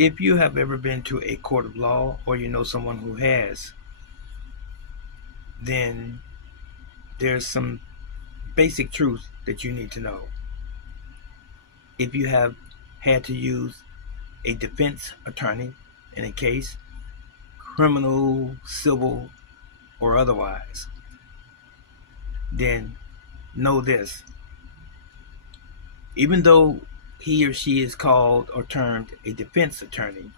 If you have ever been to a court of law or you know someone who has, then there's some basic truth that you need to know. If you have had to use a defense attorney in a case, criminal, civil, or otherwise, then know this. Even though he or she is called or termed a defense attorney,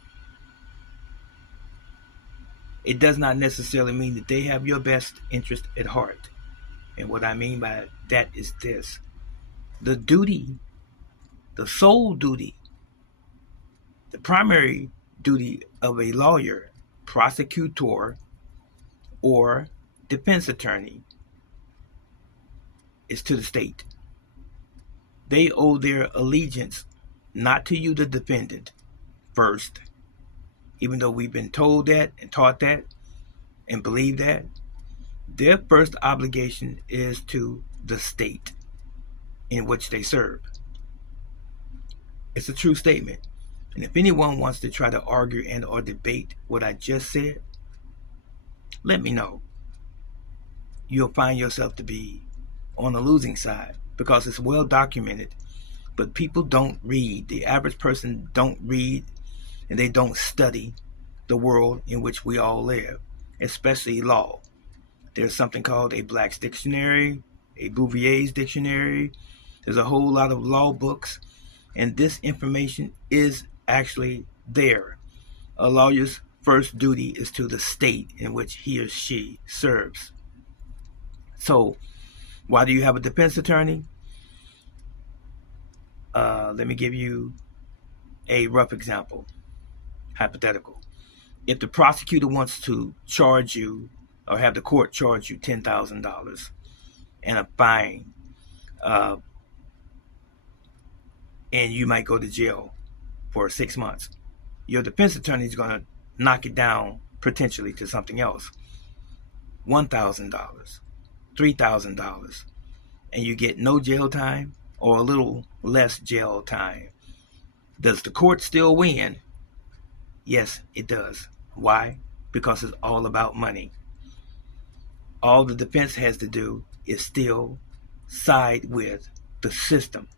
it does not necessarily mean that they have your best interest at heart. And what I mean by that is this: the duty, the sole duty, the primary duty of a lawyer, prosecutor, or defense attorney is to the state. They owe their allegiance not to you, the defendant, first, even though we've been told that and taught that and believe that. Their first obligation is to the state in which they serve. It's a true statement. And if anyone wants to try to argue and or debate what I just said, let me know. You'll find yourself to be on the losing side because it's well documented, but people don't read. The average person don't read, and they don't study the world in which we all live, especially law. There's something called a Black's Dictionary, a Bouvier's Dictionary. There's a whole lot of law books, and this information is actually there. A lawyer's first duty is to the state in which he or she serves. So, why do you have a defense attorney? Let me give you a rough example, hypothetical. If the prosecutor wants to charge you or have the court charge you $10,000 and a fine, and you might go to jail for 6 months, your defense attorney is going to knock it down potentially to something else, $1,000, $3,000, and you get no jail time or a little less jail time. Does the court still win? Yes, it does. Why? Because it's all about money. All the defense has to do is still side with the system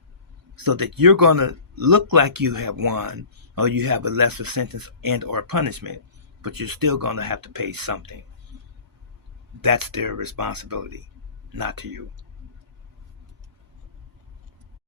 so that you're going to look like you have won or you have a lesser sentence and or punishment, but you're still going to have to pay something. That's their responsibility, not to you.